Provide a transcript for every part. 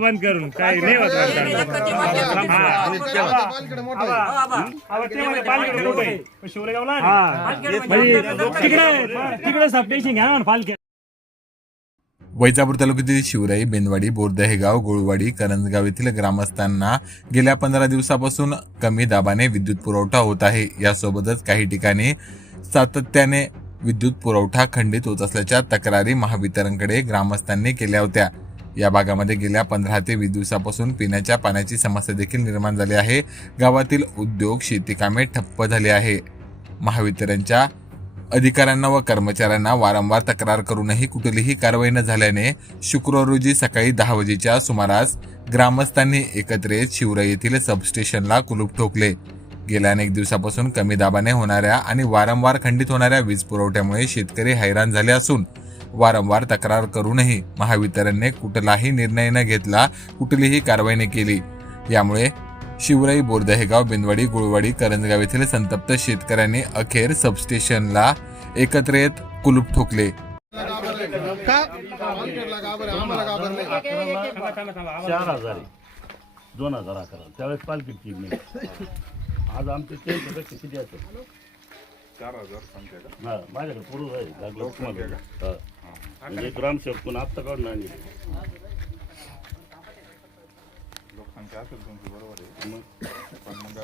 बंद करून काही नाही होत तिकडे सबस्टेशन घ्या ना पालखी. वैजापूर तालुक्यातील शिवराई, बेंदवाडी, बोरदहेगाव, गोळवाडी, करंजगाव येथील ग्रामस्थांना गेल्या 15 दिवसापासून कमी दाबाने विद्युत पुरवठा होत आहे. यासोबतच काही ठिकाणी सातत्याने विद्युत पुरवठा खंडित होत असल्याच्या तक्रारी महावितरणकडे ग्रामस्थांनी केल्या होत्या. या भागामध्ये गेल्या 15 ते 20 दिवसापासून पिण्याच्या पाण्याची समस्या देखील निर्माण झाली आहे. गावातील उद्योग, शेती कामे ठप्प झाली आहे. महावितरणच्या अधिकाऱ्यांना व कर्मचाऱ्यांना वारंवार तक्रार करूनही कुठलीही कारवाई न झाल्याने शुक्रवार रोजी सकाळी 10 वाजेच्या सुमारास ग्रामस्थांनी एकत्र येत शिवराई येथील सबस्टेशनला कुलूप ठोकले. गेल्या अनेक दिवसापासून कमी दाबाने होणाऱ्या आणि वारंवार खंडित होणाऱ्या वीज पुरवठ्यामुळे शेतकरी हैराण झाले असून वारंवार तक्रार करूनही महावितरणने कुठलाही निर्णय न घेतला, कुठलीही कारवाई न केली. यामुळे शिवराई, बोरदहेगाव, बेंदवाडी, गुळवाडी, करंजगाव येथील संतप्त शेतकऱ्यांनी अखेर सबस्टेशनला एकत्र येत कुलूप ठोकले. 2011 त्यावेळेस पालखी केली. आज आमचे 3% किती असेल? 4000 संख्या का? हा, माझ्याकडे पूर्ण आहे. म्हणजे ग्रामसेवक पण आत्ता काढून आणली. लोकसंख्या असेल तुमची, बरोबर आहे. पण मग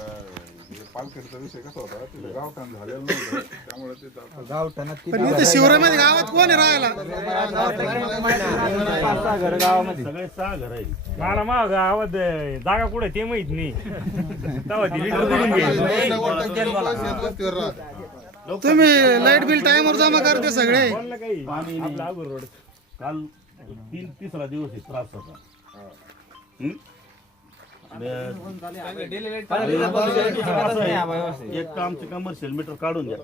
पालखेडचा विषय कसा होता, तिथे गावठाण झालेलं नव्हतं, त्यामुळे ते शिवरामध्ये गावात कोण आहे राहायला? सगळे 6 घर आहे. मला मग गावात जागा कुठे ते माहित नाही. तेव्हा ती लिटू करून गेली. तुम्ही लाईट बिल टाइमवर जमा करते सगळे. पाणी नाही. काल 3-3रा दिवस आहे त्रास होता. एक तर आमचे कमर्शियल मीटर काढून द्या,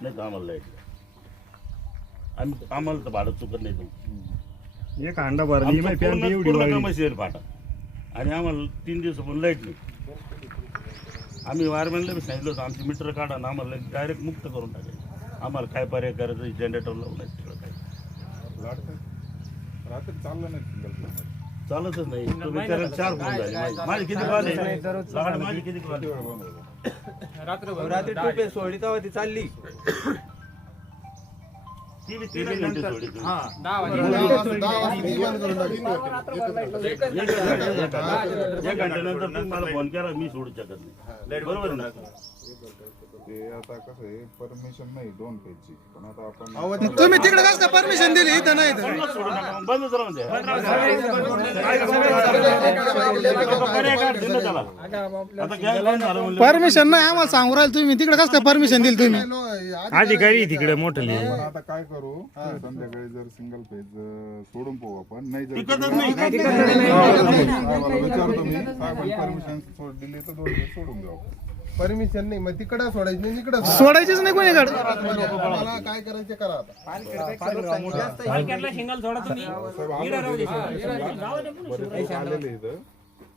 नाही तर आम्हाला लाईट. आम्हाला तर भाडं चुकत नाही. तुम्ही एक अंडा भरली कमर्शियल फाटा आणि आम्हाला 3 दिवस पण लाईट नाही. आम्ही वायरमॅनला बी सांगितलं होतं आमची मीटर काढा ना, आम्हाला डायरेक्ट मुक्त करून टाकायचं. आम्हाला काय पर्याय करायचं, जनरेटर लावून सगळं काय रात्री चाललं नाही सिंगल प्लेन. चालतच नाही. तुम्ही त्याला 4 फोन झाले. माझी किती कॉल आहे? माझी किती कॉल? रात्री टोपे सोडली तेव्हा ती चालली. ती 3 घंटे सोडली. एक घंट्यानंतर तुम्ही मला फोन केला, मी सोडू शकत नाही. बरोबर ना? ते आता कसं आहे, परमिशन नाही 2 फेजची. पण आता आपण तुम्ही तिकडे कसं परमिशन दिली, इथं नाही. बंदच राहून द्या. परमिशन नाही आम्हाला सांगू राहिले तुम्ही. तिकडे कसं काय परमिशन दिली तुम्ही? अधिकारी तिकडे मोठे. आता काय करू, संध्याकाळी जर सिंगल फेज सोडून पाहू आपण. नाही जर टिकतच नाही. साहेबाला विचारतो मी, साहेबांनी परमिशन दिली तर 2 फेज सोडून देऊ. परमिशन नाही, मग तिकडं सोडायची नाही, इकडं सोडायचीच नाही कोणीकडे. मला काय करायचं करा आता. शिंगल सोडा तुम्ही. बरेच आलेले इथं,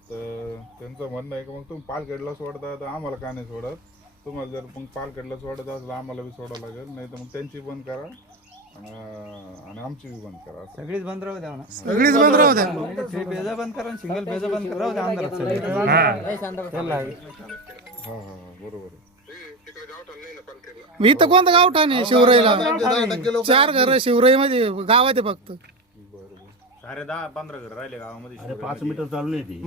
तर त्यांचं म्हणणं आहे की मग तुम्ही पालखेडला सोडता तर आम्हाला का नाही सोडत. तुम्हाला जर मग पालखेडला सोडत असेल आम्हाला बी सोडावं लागेल, नाही तर मग त्यांची बंद करा आणि आमची बी बंद करा. सगळीच बंद राहू द्या ना. सगळीच बंद राहू द्या. 3 बेजा बंद करा, सिंगल बेजा बंद करा. राहू द्या अंधारात सगळे. हा बरोबर आहे. मी इथं कोणतं गावठाण आहे शिवराईला? 4 घर शिवराई मध्ये गावात आहे फक्त. 10-15 घर राहिले गावामध्ये. 5 मीटर चालू नाही ती.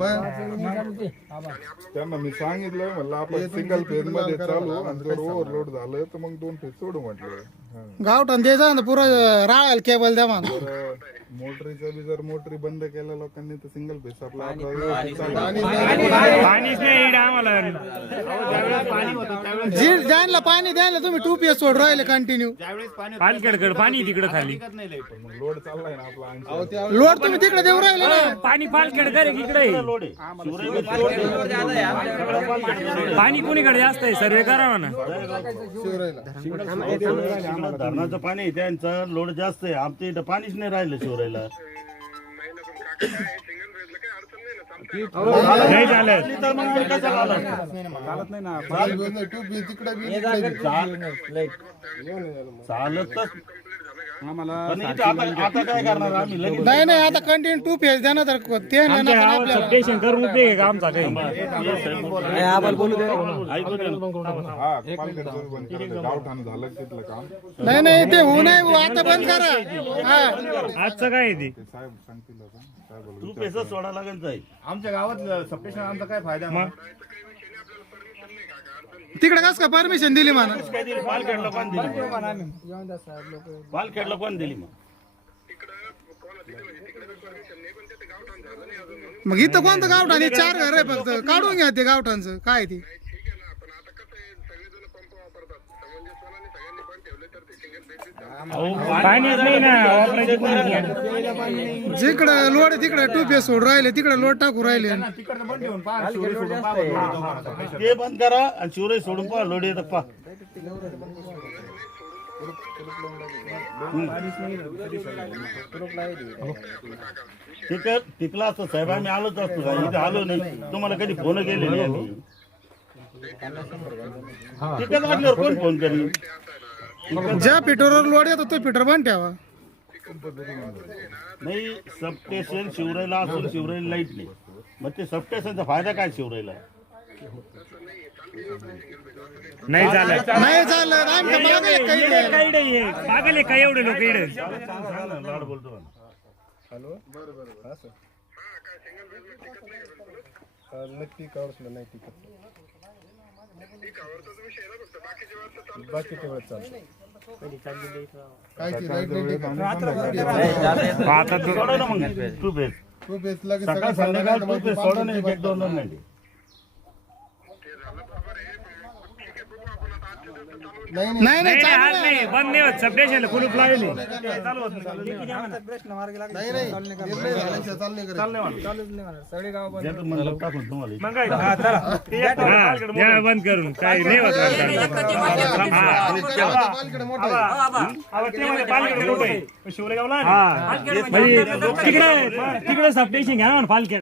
त्यांना मी सांगितलं, म्हणलं आपण सिंगल फेज मध्ये चालू आणि जर ओव्हरलोड झालं तर मग 2 फेज सोडू म्हटलं. गावठाण द्यायचा ना पुरा राळायला केबल द्या मग. मोटरीचं बी जर मोटरी बंद केल्या लोकांनी तर सिंगल फेज आपला पाणीच नाही आम्हाला. ज्यांना पाणी द्यायला तुम्ही 2 PS सोड राहिले कंटिन्यू. पालखेडकडे पाणी तिकडे खाली. लोड चाललाय ना आपला. लोड तुम्ही तिकडे देऊ राहिले ना. पाणी पालखेडकर इकडे. पाणी कोणीकडे जास्त आहे, सर्वे करावा ना. धरणाचं पाणी त्यांचा लोड जास्त आहे. आमच्या इथं पाणीच नाही राहिलं शिवरायला. नाही झालं. चालतच पण इथं आता काय करणार आम्ही लगेच नाही नाही आता कंटिन्यू 2 फेज द्या ना तर ते नाही ना आमच्या गावात आपल्याला सबस्टेशन करून उपयोग आहे का आमचा काही ऐकू दे ना. हा पालखेडचं बंद करायचं गावठाण झालं तिथलं काम नाही नाही ते होऊ नये आता बंद करा हा आजचं काय आहे ते ते साहेब सांगतील आता साहेब तू पैसा सोडा लागेल जाईल आमच्या गावात सबस्टेशन आमचा काय फायदा मग तिकडे कस का परमिशन दिली म्हणा काय दिली पालखेडला कोण दिली पालखेडला कोण दिली मग मग इथं कोणतं गावठाण हे 4 घर आहे फक्त काढून घ्या ते गावठाणचं काय ते पाणीच नाही ना वापरायची कोणी नाही. जिकडं लोड तिकडे 2 फेज सोड राहिले तिकडे लोड टाकू राहिले तिकडनं बंद ठेवून पहा शिवरे सोडून पहा बरं, थोडं जाऊ मला. ते बंद करा आणि शिवराई सोडून पहा लोडी येतं पहा टिकला असतं साहेब आम्ही आलोच असतो का इथे आलो नाही तुम्हाला कधी फोन केले नाही आम्ही टिकत वाटल्यावर कोण फोन करेल ज्या फिटरवर लोड येतो तो फिटर बंद ठेवा नाही सबस्टेशन शिवराईला असून शिवराईला लाईट नाही मग ते सबस्टेशनचा फायदा काय शिवराईला नाही झालं नाही झालं आमच्या मागे काही नाही. काय इडे पागल आहे काय एवढे लोक इडे लाड बोलतो ना. नक्की कावडसला नाही टिकत बाकीच्या वेळेस चालतं काय ती लाईट नाही टिकत. आता तो सोडा ना मग टू बेस तो बेस लागेल सकाळ संध्याकाळ टू बेस सोडा नाही एक दोन नाही नाही नाही नाही नाही नाही चालू आज आहे. नाही बंद नाही होत सबस्टेशनला कुलूप लावले प्रश्न मार्गी लागला नाही निर्णय झाल्याशिवाय चालू नाही करायचं. सगळे गाव ज्याचं म्हणलं टाकून तुम्हाला मग काय द्या बंद करून काय नाही होत पालखेड मोठं आहे. तिकडे सबस्टेशन घ्या ना पालखेड